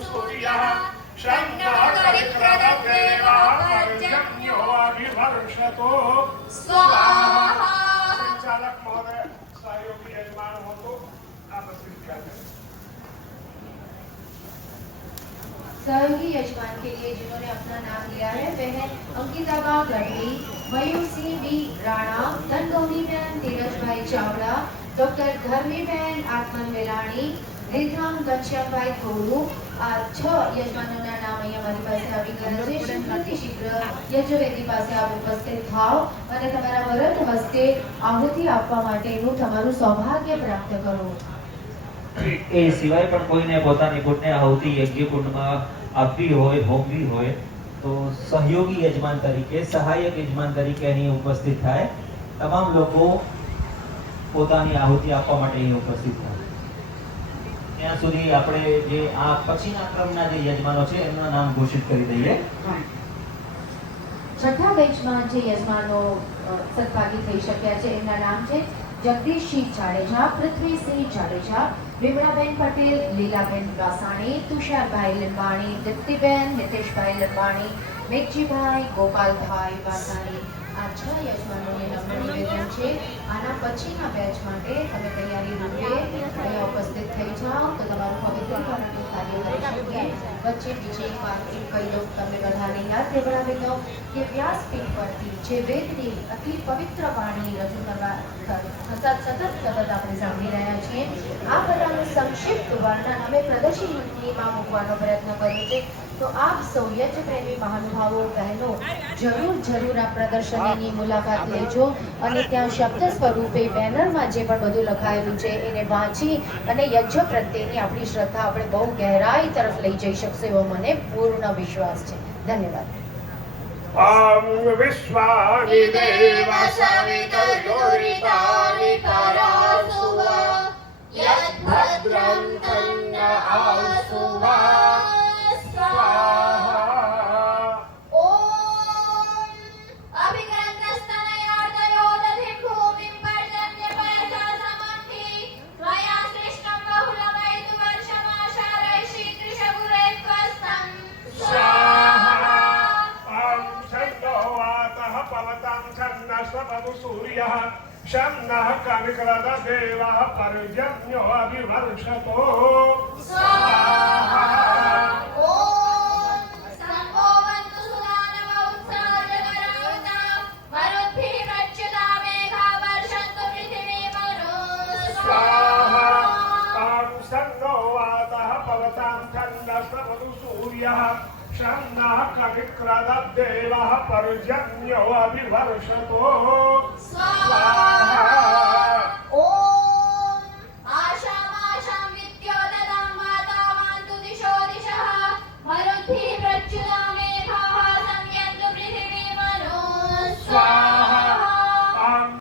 सूर्यः शन्नः करिक्रमदेवः पर्जन्यो अभिवर्षतो स्वाहा। संचालक महोदय सहयोगी यजमान हो तो आप स्वीकार करें। सहयोगी यजमान के लिए जिन्होंने अपना नाम लिया है वह अंकिता गढ़वी, मयूर सिंह बी राणा, धनगौनी बहन धीरज भाई चावड़ा, डॉक्टर धर्मी बहन आत्मन वेलाणी, रिद्धाम घनश्याम भाई खोरू। આ 6 યજમાનોના નામ અહીંયા મારી પાસે આવી ગયા છે। શીઘ્રથી શીઘ્ર યજ્ઞવેદી પાસે આપ ઉપસ્થિત થાઓ અને તમારા વરદ હસ્તે આહુતિ આપવા માટેનું તમારું સૌભાગ્ય પ્રાપ્ત કરો। એ સિવાય પણ કોઈને પોતાની પુણ્ય આહુતિ યજ્ઞ કુંડમાં આપવી હોય, હોમવી હોય તો સહયોગી યજમાન તરીકે, સહાયક યજમાન તરીકે અહીં ઉપસ્થિત થાય। તમામ લોકો પોતાની આહુતિ આપવા માટે અહીં ઉપસ્થિત થાય। ત્યાં સુધી આપણે જે આ પછીના ક્રમના જે યજમાનો છે એમના નામ ઘોષિત કરી દઈએ। છઠ્ઠા બેચમાં જે યજમાનો સદભાગી થઈ શક્યા છે એમના નામ છે જગદીશસિંહ જાડેજા, પૃથ્વીસિંહ જાડેજા, વિમળાબેન પટેલ, લીલાબેન વાસાણી, તુષારભાઈ લીંબાણી, દીપ્તિબેન, નિતેશભાઈ લીંબાણી, મેઘજીભાઈ, ગોપાલભાઈ વાસાણી। આ 6 યજમાનોને નમ્ર નિવેદન છે આના પછીના બેચ માટે તમે તૈયારી રૂપે અહીંયા ઉપસ્થિત થઈ જાઓ તો તમારું પવિત્રીકરણનું કાર્ય કરી શકીએ। વચ્ચે બીજી એક વાત એ કહી દઉં, તમને બધાને યાદ દેવડાવી દઉં કે વ્યાસપીઠ પરથી જે વેદની અતિ પવિત્ર વાણી રજૂ કરવા સતત આપણે સાંભળી રહ્યા છીએ આ બધાનું સંક્ષિપ્ત વર્ણન અમે પ્રદર્શનીમાં મૂકવાનો પ્રયત્ન કર્યો છે। તો આપ સૌ યજ્ઞ પ્રેમી મહાનુભાવો બહેનો જરૂર આ પ્રદર્શનીની મુલાકાત લેજો અને ત્યાં શબ્દ સ્વરૂપે બેનરમાં જે પણ બધું લખાયેલું છે એને વાંચી અને યજ્ઞ પ્રત્યેની આપણી શ્રદ્ધા આપણે બહુ ગહેરાઈ તરફ લઈ જઈ શકશે એવો મને પૂર્ણ વિશ્વાસ છે। ધન્યવાદ। ओम विश्वानि देव सवितुर्दुरितानि परासुव यद्भद्रं तन्न आसुव स्वाहा। सूर्यः शन्नः करिक्रमदेवः पर्जन्यो अभिवर्षतो स्वाहा। शन्नः करिक्रमदेवः पर्जन्यो अभिवर्षतो स्वाहा।